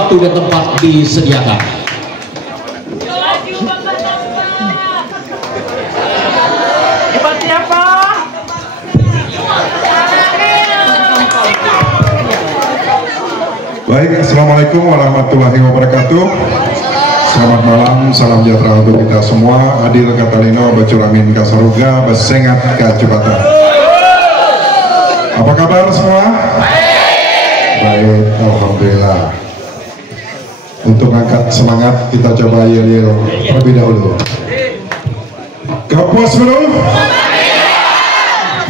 waktu dan tempat disediakan. Baik, Assalamualaikum warahmatullahi wabarakatuh. Selamat malam, salam sejahtera untuk kita semua. Adil Katalino, Bacuramin Kasaruga, Besengat Kacupata. Apa kabar semua? Baik, alhamdulillah. Untuk angkat semangat, kita coba yel-yel terlebih dahulu. Kepuas dulu.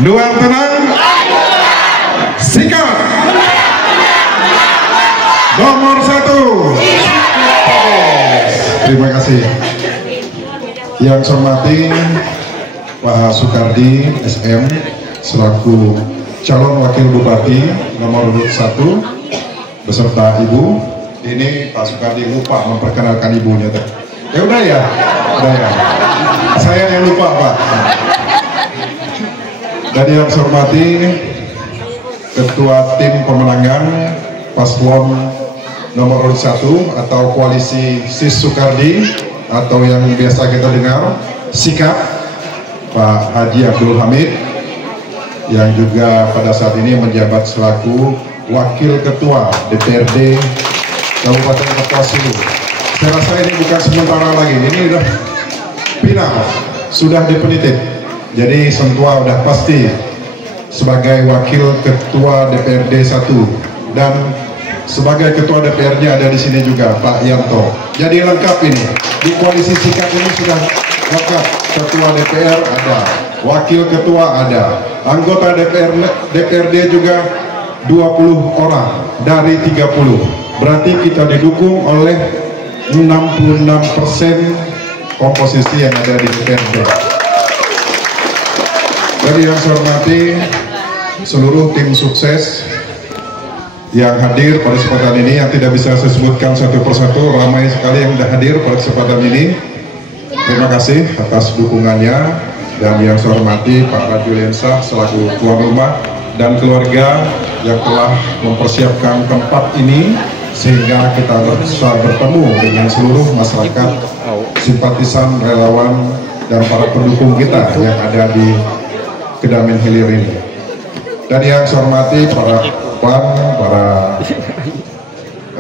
Luar tenang. Sikap. Nomor 1. Terima kasih. Yang saya hormati Pak Sukardi SM selaku calon wakil bupati nomor 1 beserta ibu. Ini Pak Sukardi lupa memperkenalkan ibunya. Ya udah ya. Saya yang lupa Pak. Dan yang saya hormati Ketua Tim Pemenangan Paslon nomor 1 atau koalisi Sis Sukardi atau yang biasa kita dengar Sikap, Pak Haji Abdul Hamid yang juga pada saat ini menjabat selaku Wakil Ketua DPRD Kabupaten Kapuas Hulu. Saya rasa ini bukan sementara lagi, ini udah final, sudah definitif. Jadi Sentua udah pasti sebagai Wakil Ketua DPRD 1 dan sebagai Ketua DPR-nya ada di sini juga Pak Yanto. Jadi lengkap ini. Di koalisi Sikap ini sudah lengkap. Ketua DPR ada, Wakil Ketua ada, anggota DPRD juga 20 orang dari 30. Berarti kita didukung oleh 66% komposisi yang ada di DPRD. Dari yang saya hormati seluruh tim sukses yang hadir pada kesempatan ini, yang tidak bisa saya sebutkan satu persatu, ramai sekali yang sudah hadir pada kesempatan ini. Terima kasih atas dukungannya. Dan yang saya hormati Pak Rajuliansah selaku tuan rumah dan keluarga yang telah mempersiapkan tempat ini sehingga kita bisa bertemu dengan seluruh masyarakat, simpatisan, relawan, dan para pendukung kita yang ada di Kedamin Hilir ini. Dan yang saya hormati para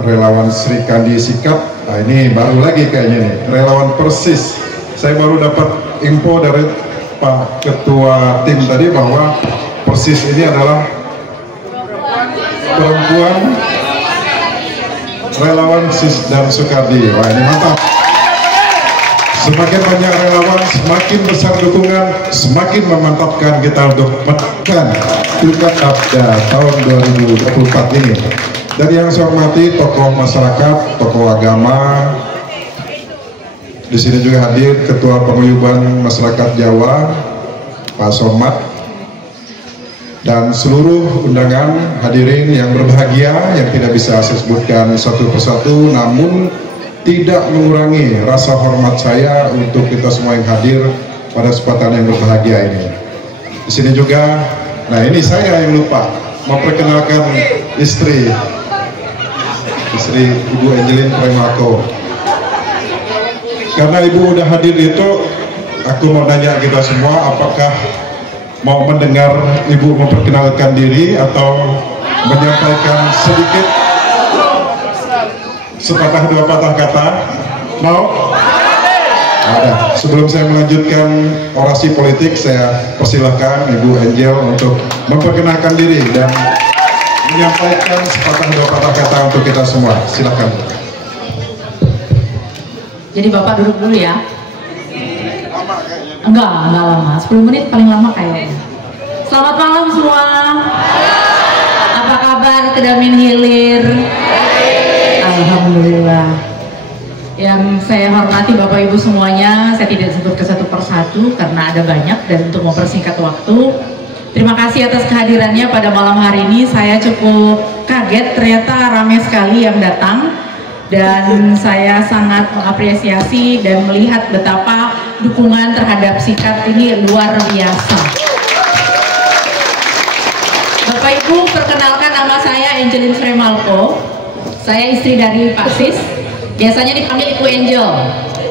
relawan Sri Kandi Sikap. Nah ini baru lagi kayaknya nih, relawan Persis. Saya baru dapat info dari Pak Ketua Tim tadi bahwa Persis ini adalah perempuan relawan Sis dan Sukardi. Wah ini mantap. Semakin banyak relawan, semakin besar dukungan, semakin memantapkan kita untuk menekan Pilkada tahun 2024 ini. Dari yang saya hormati tokoh masyarakat, tokoh agama, di sini juga hadir Ketua Paguyuban Masyarakat Jawa, Pak Somad, dan seluruh undangan hadirin yang berbahagia yang tidak bisa saya sebutkan satu persatu, namun tidak mengurangi rasa hormat saya untuk kita semua yang hadir pada kesempatan yang berbahagia ini. Di sini juga, nah ini saya yang lupa memperkenalkan istri Ibu Angelin Premalko. Karena Ibu udah hadir itu, aku mau nanya kita semua, apakah mau mendengar Ibu memperkenalkan diri atau menyampaikan sedikit sepatah dua patah kata? Mau? Ada. Sebelum saya melanjutkan orasi politik, saya persilahkan Ibu Angel untuk memperkenalkan diri dan menyampaikan sepatah dua patah kata untuk kita semua. Silakan. Jadi Bapak duduk dulu ya. Enggak lama, 10 menit paling lama kayaknya. Selamat malam semua. Apa kabar Kedamin Hilir? Alhamdulillah. Yang saya hormati Bapak Ibu semuanya, saya tidak sebut ke satu persatu karena ada banyak, dan untuk mempersingkat waktu, terima kasih atas kehadirannya pada malam hari ini. Saya cukup kaget, ternyata ramai sekali yang datang, dan saya sangat mengapresiasi dan melihat betapa dukungan terhadap Sikap ini luar biasa. Bapak Ibu, perkenalkan nama saya Angelin Premalko. Saya istri dari Pak Sis, biasanya dipanggil Ibu Angel.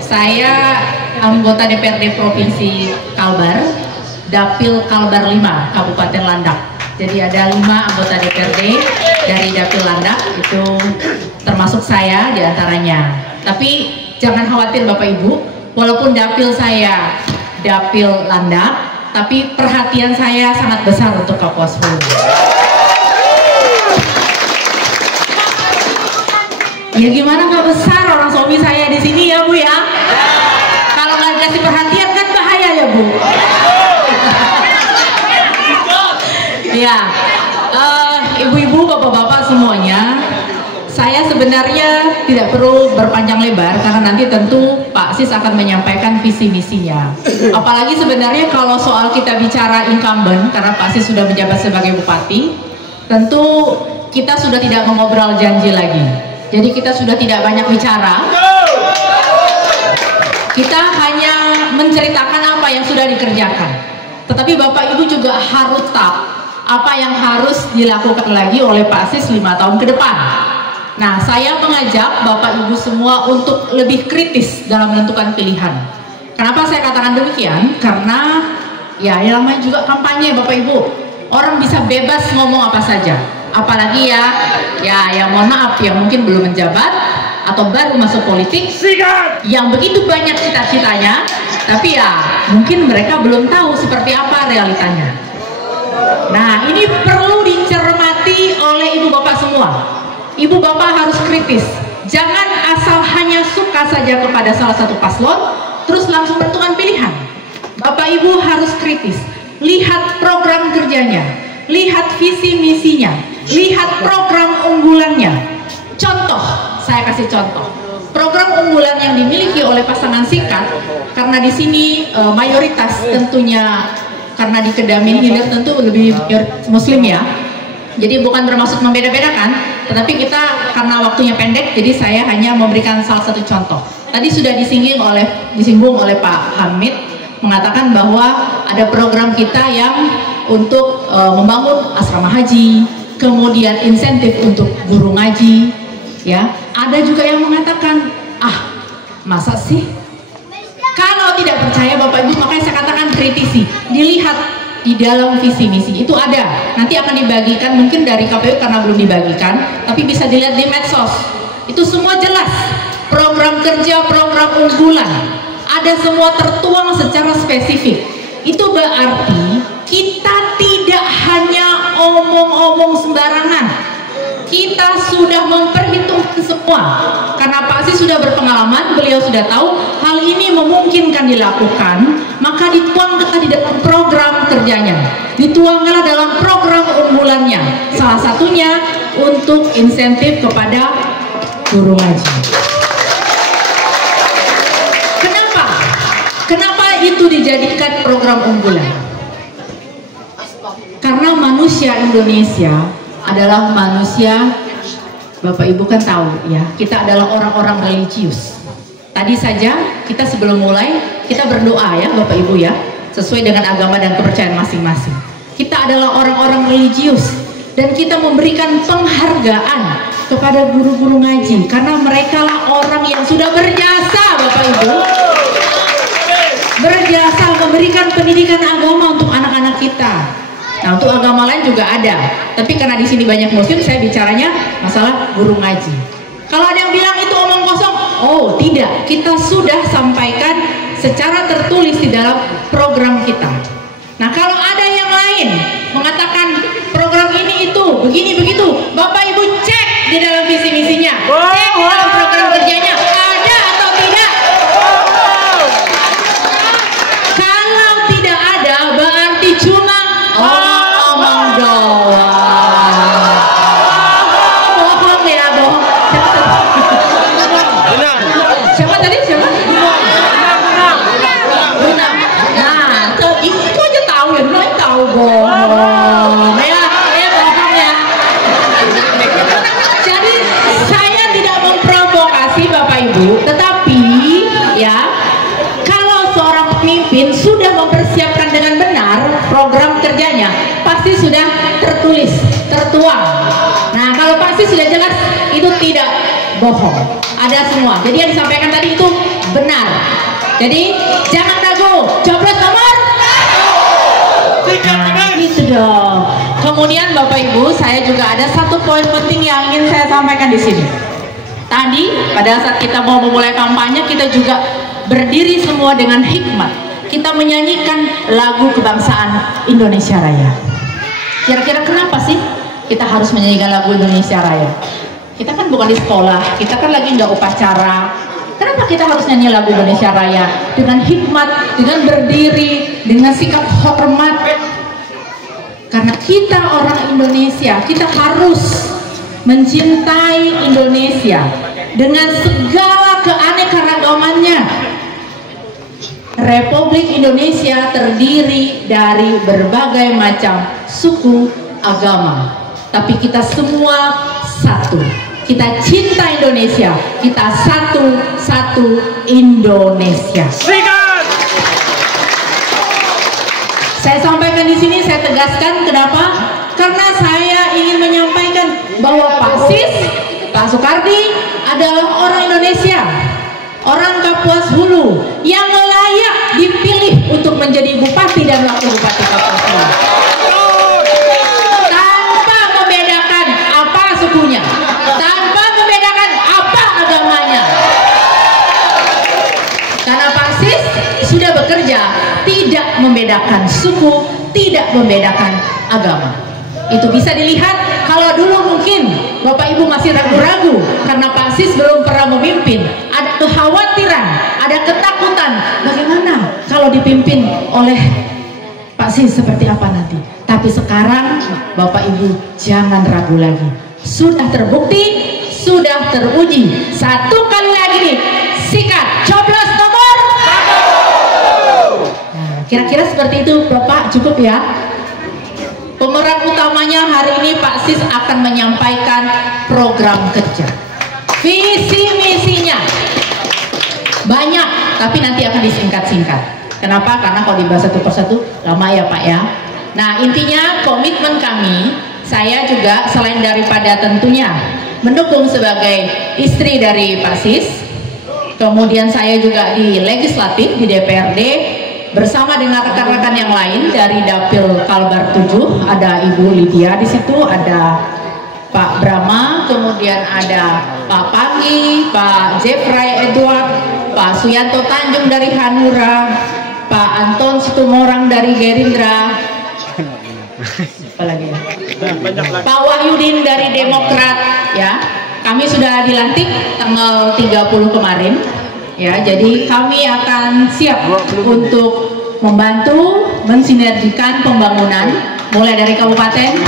Saya anggota DPRD Provinsi Kalbar, Dapil Kalbar 5, Kabupaten Landak. Jadi ada 5 anggota DPRD dari Dapil Landak, itu termasuk saya diantaranya. Tapi jangan khawatir Bapak Ibu, walaupun dapil saya Dapil Landak, tapi perhatian saya sangat besar untuk Kapuas Hulu. Ya gimana nggak besar, orang suami saya di sini ya Bu ya. Kalau nggak dikasih perhatian kan bahaya ya Bu. Ya, ibu-ibu, bapak-bapak semuanya, saya sebenarnya tidak perlu berpanjang lebar karena nanti tentu Pak Sis akan menyampaikan visi misinya. Apalagi sebenarnya kalau soal kita bicara incumbent, karena Pak Sis sudah menjabat sebagai bupati, tentu kita sudah tidak mengobrol janji lagi. Jadi kita sudah tidak banyak bicara. Kita hanya menceritakan apa yang sudah dikerjakan. Tetapi Bapak Ibu juga harus tahu apa yang harus dilakukan lagi oleh Pak Sis 5 tahun ke depan. Nah, saya mengajak Bapak Ibu semua untuk lebih kritis dalam menentukan pilihan. Kenapa saya katakan demikian? Karena ya yang namanya juga kampanye Bapak Ibu. Orang bisa bebas ngomong apa saja. Apalagi ya mohon maaf yang mungkin belum menjabat atau baru masuk politik, yang begitu banyak cita-citanya, tapi ya mungkin mereka belum tahu seperti apa realitanya. Nah, ini perlu dicermati oleh ibu bapak semua. Ibu bapak harus kritis, jangan asal hanya suka saja kepada salah satu paslon terus langsung menentukan pilihan. Bapak ibu harus kritis, lihat program kerjanya, lihat visi misinya, lihat program unggulannya. Contoh, saya kasih contoh. Program unggulan yang dimiliki oleh pasangan Sikat, karena di sini mayoritas tentunya karena di Kedamin Hilir tentu lebih Muslim ya. Jadi bukan bermaksud membeda-bedakan, tetapi kita karena waktunya pendek, jadi saya hanya memberikan salah satu contoh. Tadi sudah disinggung oleh Pak Hamid mengatakan bahwa ada program kita yang untuk membangun asrama haji, kemudian insentif untuk guru ngaji, ya. Ada juga yang mengatakan, masa sih? Kalau tidak percaya Bapak Ibu, makanya saya katakan kritisi, dilihat di dalam visi misi itu ada. Nanti akan dibagikan mungkin dari KPU karena belum dibagikan, tapi bisa dilihat di medsos. Itu semua jelas. Program kerja, program unggulan, ada semua tertuang secara spesifik. Itu berarti kita tidak hanya omong-omong sembarangan, kita sudah memperhitungkan semua. Karena Pak Sis sudah berpengalaman, beliau sudah tahu hal ini memungkinkan dilakukan, maka dituangkan di dalam program kerjanya, dituangkanlah dalam program unggulannya. Salah satunya untuk insentif kepada guru ngaji. Kenapa itu dijadikan program unggulan? Karena manusia Indonesia adalah manusia, Bapak Ibu kan tahu ya, kita adalah orang-orang religius. Tadi saja kita sebelum mulai kita berdoa ya Bapak Ibu ya, sesuai dengan agama dan kepercayaan masing-masing. Kita adalah orang-orang religius dan kita memberikan penghargaan kepada guru-guru ngaji karena mereka lah orang yang sudah berjasa Bapak Ibu, berjasa memberikan pendidikan agama untuk anak-anak kita. Nah, untuk agama lain juga ada, tapi karena di sini banyak muslim, saya bicaranya masalah guru ngaji. Kalau ada yang bilang itu omong kosong, oh tidak, kita sudah sampaikan secara tertulis di dalam program kita. Nah, kalau ada yang lain mengatakan program ini itu begini begitu, Bapak Ibu cek di dalam visi misinya, cek di dalam program kerjanya ada atau tidak. Kalau tidak ada, berarti cuma omong doang. Bohong ya, bohong. Siapa tadi? Siapa? Benar. Nah, itu aja tahu ya, belum tahu bohong. Ya bohong ya. Jadi saya tidak memprovokasi Bapak Ibu, tetapi ya kalau seorang pemimpin sudah mempersiapkan dengan benar program kerjanya, pasti sudah tertulis, tertuang. Nah, kalau Pak pasti sudah jelas itu tidak bohong, ada semua. Jadi yang disampaikan tadi itu benar. Jadi jangan ragu, coblos nomor 1. Itu dong. Kemudian Bapak Ibu, saya juga ada satu poin penting yang ingin saya sampaikan di sini. Tadi pada saat kita mau memulai kampanye, kita juga berdiri semua dengan hikmat. Kita menyanyikan lagu kebangsaan Indonesia Raya. Kira-kira kenapa sih kita harus menyanyikan lagu Indonesia Raya? Kita kan bukan di sekolah, kita kan lagi nggak upacara. Kenapa kita harus nyanyi lagu Indonesia Raya? Dengan hikmat, dengan berdiri, dengan sikap hormat. Karena kita orang Indonesia, kita harus mencintai Indonesia dengan segala keanekaragamannya. Republik Indonesia terdiri dari berbagai macam suku, agama. Tapi kita semua satu. Kita cinta Indonesia, kita satu Indonesia. Saya sampaikan di sini, saya tegaskan kenapa? Karena saya ingin menyampaikan bahwa Pak Sis, Pak Soekardi adalah orang Indonesia, orang Kapuas Hulu yang layak dipilih untuk menjadi bupati dan wakil bupati Kapuas Hulu. Tanpa membedakan apa sukunya, tanpa membedakan apa agamanya. Karena Pak Sis sudah bekerja tidak membedakan suku, tidak membedakan agama. Itu bisa dilihat kalau dulu mungkin Bapak Ibu masih ragu-ragu karena Pak Sis belum pernah memimpin. Ada kekhawatiran, ada ketakutan. Bagaimana kalau dipimpin oleh Pak Sis seperti apa nanti? Tapi sekarang Bapak Ibu jangan ragu lagi. Sudah terbukti, sudah teruji. Satu kali lagi nih, sikat coblos nomor 1. Nah, kira-kira seperti itu Bapak, cukup ya? Pemeran utamanya hari ini Pak Sis akan menyampaikan program kerja, visi misinya banyak, tapi nanti akan disingkat-singkat. Kenapa? Karena kalau dibahas satu persatu lama ya Pak ya. Nah intinya komitmen kami, saya juga selain daripada tentunya mendukung sebagai istri dari Pak Sis, kemudian saya juga di legislatif di DPRD bersama dengan rekan-rekan yang lain dari Dapil Kalbar 7, ada Ibu Lydia di situ, ada Pak Brahma, kemudian ada Pak Panggi, Pak Jeffrey Edward, Pak Suyanto Tanjung dari Hanura, Pak Anton Situmorang dari Gerindra, apa lagi ya? Pak Wahyudin dari Demokrat ya. Kami sudah dilantik tanggal 30 kemarin. Ya, jadi kami akan siap untuk membantu mensinergikan pembangunan mulai dari kabupaten,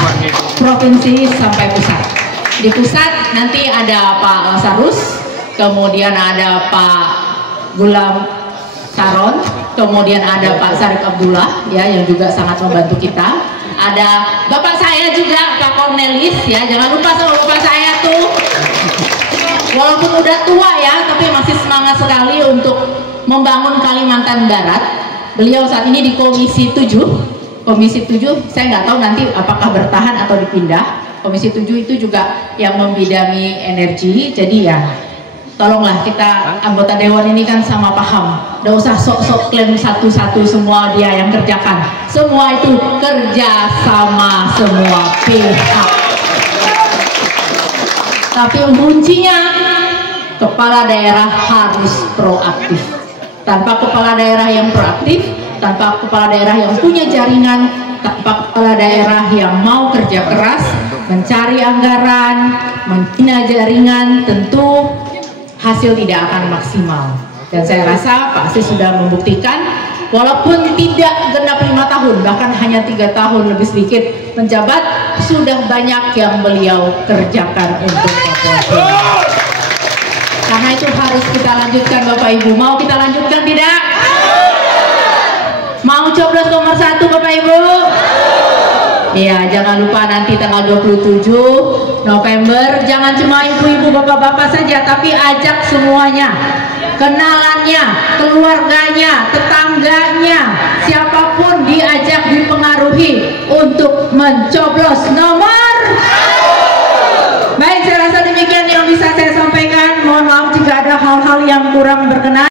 provinsi sampai pusat. Di pusat nanti ada Pak Lasarus, kemudian ada Pak Gulam Saron, kemudian ada Pak Sarif Abdullah ya yang juga sangat membantu kita. Ada Bapak saya juga Pak Cornelis ya, jangan lupa sama Bapak saya tuh. Walaupun udah tua ya, tapi masih semangat sekali untuk membangun Kalimantan Barat. Beliau saat ini di Komisi 7. Komisi 7, saya nggak tahu nanti apakah bertahan atau dipindah. Komisi 7 itu juga yang membidangi energi. Jadi ya, tolonglah kita anggota Dewan ini kan sama paham. Nggak usah sok-sok klaim satu-satu, semua dia yang kerjakan. Semua itu kerja sama semua pihak. Tapi kuncinya kepala daerah harus proaktif. Tanpa kepala daerah yang proaktif, tanpa kepala daerah yang punya jaringan, tanpa kepala daerah yang mau kerja keras, mencari anggaran, membina jaringan, tentu hasil tidak akan maksimal. Dan saya rasa Pak Sis sudah membuktikan, walaupun tidak genap 5 tahun, bahkan hanya 3 tahun lebih sedikit menjabat, sudah banyak yang beliau kerjakan untuk Papua. Karena itu harus kita lanjutkan Bapak Ibu. Mau kita lanjutkan tidak? Mau coblos nomor 1 Bapak Ibu? Iya, jangan lupa nanti tanggal 27 November, jangan cuma ibu-ibu bapak-bapak saja, tapi ajak semuanya, kenalannya, keluarganya, tetangganya, siapapun diajak, dipengaruhi untuk mencoblos nomor. Baik. demikian yang bisa saya sampaikan. Mohon maaf jika ada hal-hal yang kurang berkenan.